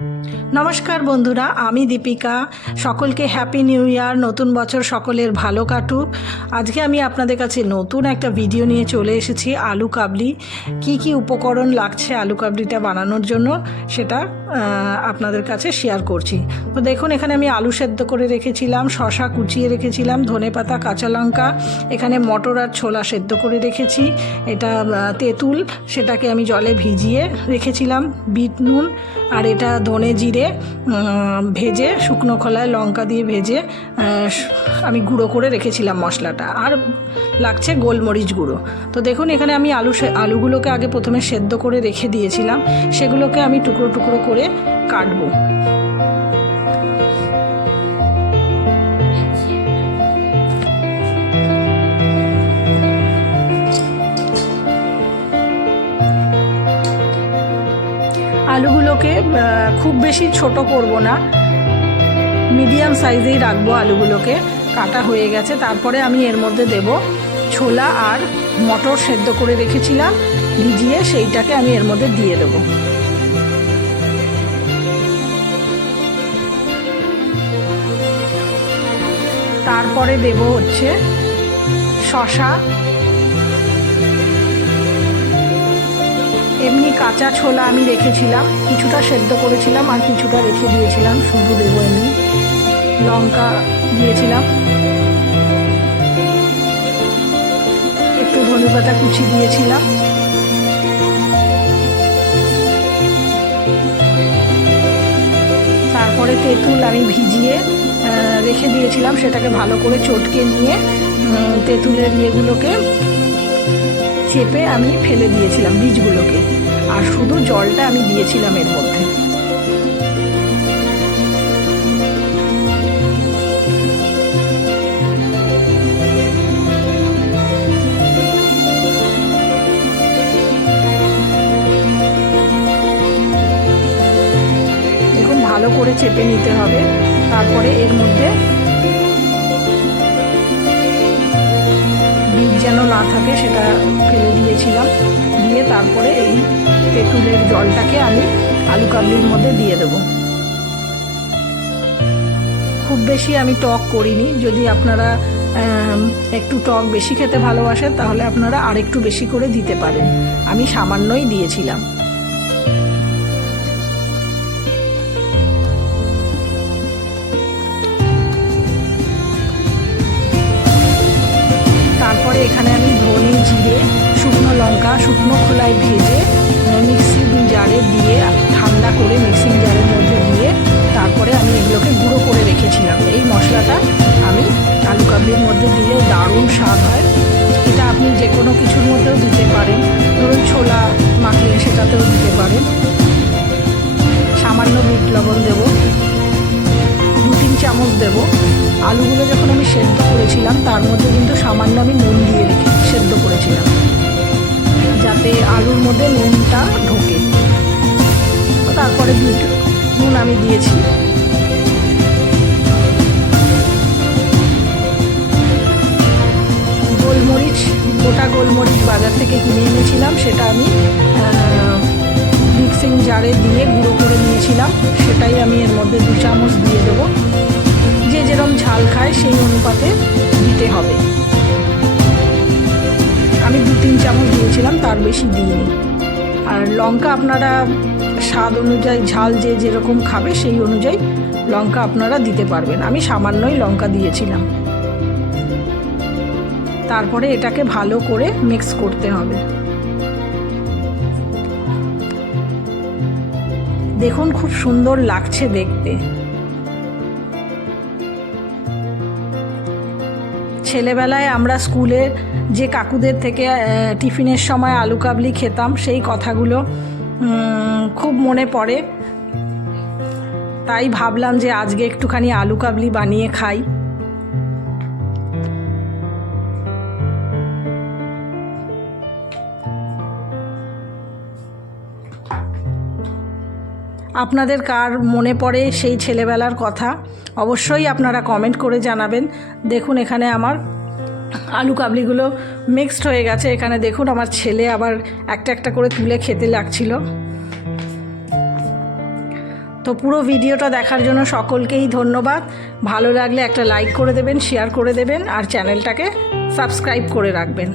নমস্কার বন্ধুরা, আমি দীপিকা। সকলকে হ্যাপি নিউ ইয়ার, নতুন বছর সকলের ভালো কাটুক। আজকে আমি আপনাদের কাছে নতুন একটা ভিডিও নিয়ে চলে এসেছি। আলু কাবলি কি কি উপকরণ লাগছে আলু কাবলিটা বানানোর জন্য সেটা আপনাদের কাছে শেয়ার করছি। তো দেখুন, এখানে আমি আলু সেদ্ধ করে রেখেছিলাম, শসা কুচিয়ে রেখেছিলাম, ধনেপাতা, কাঁচা লঙ্কা, এখানে মটর আর ছোলা সেদ্ধ করে রেখেছি, এটা তেঁতুল, সেটাকে আমি জলে ভিজিয়ে রেখেছিলাম, বিট নুন, আর এটা ধনে জিরে ভেজে শুকনো খোলায় লঙ্কা দিয়ে ভেজে আমি গুঁড়ো করে রেখেছিলাম মশলাটা, আর লাগছে গোলমরিচ গুঁড়ো। তো দেখুন, এখানে আমি আলুগুলোকে আগে প্রথমে সেদ্ধ করে রেখে দিয়েছিলাম, সেগুলোকে আমি টুকরো টুকরো করে কাটবো। আলুগুলোকে খুব বেশি ছোট করব না, মিডিয়াম সাইজেই রাখবো আলুগুলোকে। কাটা হয়ে গেছে, তারপরে আমি এর মধ্যে দেব ছোলা আর মটর সেদ্ধ করে রেখেছিলাম ভিজিয়ে, সেইটাকে আমি এর মধ্যে দিয়ে দেব। তারপরে দেব হচ্ছে শসা, এমনি কাঁচা ছোলা আমি রেখেছিলাম, কিছুটা সেদ্ধ করেছিলাম আর কিছুটা রেখে দিয়েছিলাম, শুধু দেবো এমনি। লঙ্কা দিয়েছিলাম, একটু ধনেপাতা কুচি দিয়েছিলাম, তারপরে তেঁতুল আমি ভিজিয়ে রেখে দিয়েছিলাম, সেটাকে ভালো করে চটকে নিয়ে তেঁতুলের ইয়েগুলোকে চেপে আমি ফেলে দিয়েছিলাম বীজগুলোকে, আর শুধু জলটা আমি দিয়েছিলাম এর মধ্যে। দেখুন, ভালো করে চেপে নিতে হবে। তারপরে এর মধ্যে বীজ যেন না থাকে সেটা ফেলে দিয়েছিলাম, দিয়ে তারপরে এই তেঁতুলের জলটাকে আমি আলু কাবলির মধ্যে দিয়ে দেব। খুব বেশি আমি টক করিনি, যদি আপনারা একটু টক বেশি খেতে ভালোবাসেন তাহলে আপনারা আরেকটু বেশি করে দিতে পারেন, আমি সামান্যই দিয়েছিলাম। তারপরে এখানে আমি ধনে জিরে শুকনো লঙ্কা শুকনো খোলায় ভেজে মিক্সিং জারে দিয়ে ঠান্ডা করে মিক্সিং জারের মধ্যে দিয়ে তারপরে আমি এগুলোকে গুঁড়ো করে রেখেছিলাম। এই মশলাটা আমি আলু কাবলির মধ্যে দিলে দারুণ স্বাদ হয়। এটা আপনি যে কোনো কিছুর মধ্যেও দিতে পারেন, ধরুন ছোলা মাখিয়ে সেটাতেও দিতে পারেন। সামান্য বিট লবণ দেবো, 2-3 চামচ দেব। আলুগুলো যখন আমি সেদ্ধ করেছিলাম তার মধ্যে কিন্তু সামান্য আমি নুন দিয়ে রেখে সেদ্ধ করেছিলাম, যাতে আলুর মধ্যে নুনটা ঢোকে। তারপরে বিট নুন আমি দিয়েছি। গোলমরিচ, গোটা গোলমরিচ বাজার থেকে কিনে এনেছিলাম, সেটা আমি মিক্সিং জারে দিয়ে গুঁড়ো করে নিয়েছিলাম, সেটাই আমি এর মধ্যে 2 চামচ দিয়ে দেবো। যে যেরকম ঝাল খায় সেই অনুপাতে দিতে হবে। আমি 2-3 চামচ দিয়েছিলাম, তার বেশি দিইনি। আর লঙ্কা আপনারা স্বাদ অনুযায়ী, ঝাল যে যেরকম খাবে সেই অনুযায়ী লঙ্কা আপনারা দিতে পারবেন, আমি সামান্যই লঙ্কা দিয়েছিলাম। তারপরে এটাকে ভালো করে মিক্স করতে হবে। দেখুন, খুব সুন্দর লাগছে দেখতে। ছেলেবেলায় আমরা স্কুলে যে কাকুদের থেকে টিফিনের সময় আলু কাবলি খেতাম, সেই কথাগুলো খুব মনে পড়ে। তাই ভাবলাম যে আজকে একটুখানি আলু কাবলি বানিয়ে খাই। আপনাদের কার মনে পড়ে সেই ছেলেবেলার কথা, অবশ্যই আপনারা কমেন্ট করে জানাবেন। দেখুন, এখানে আমার আলু কাবলিগুলো মিক্সড হয়ে গেছে। এখানে দেখুন, আমার ছেলে আবার একটা একটা করে তুলে খেতে লাগছিল। তো পুরো ভিডিওটা দেখার জন্য সকলকেই ধন্যবাদ। ভালো লাগলে একটা লাইক করে দেবেন, শেয়ার করে দেবেন আর চ্যানেলটাকে সাবস্ক্রাইব করে রাখবেন।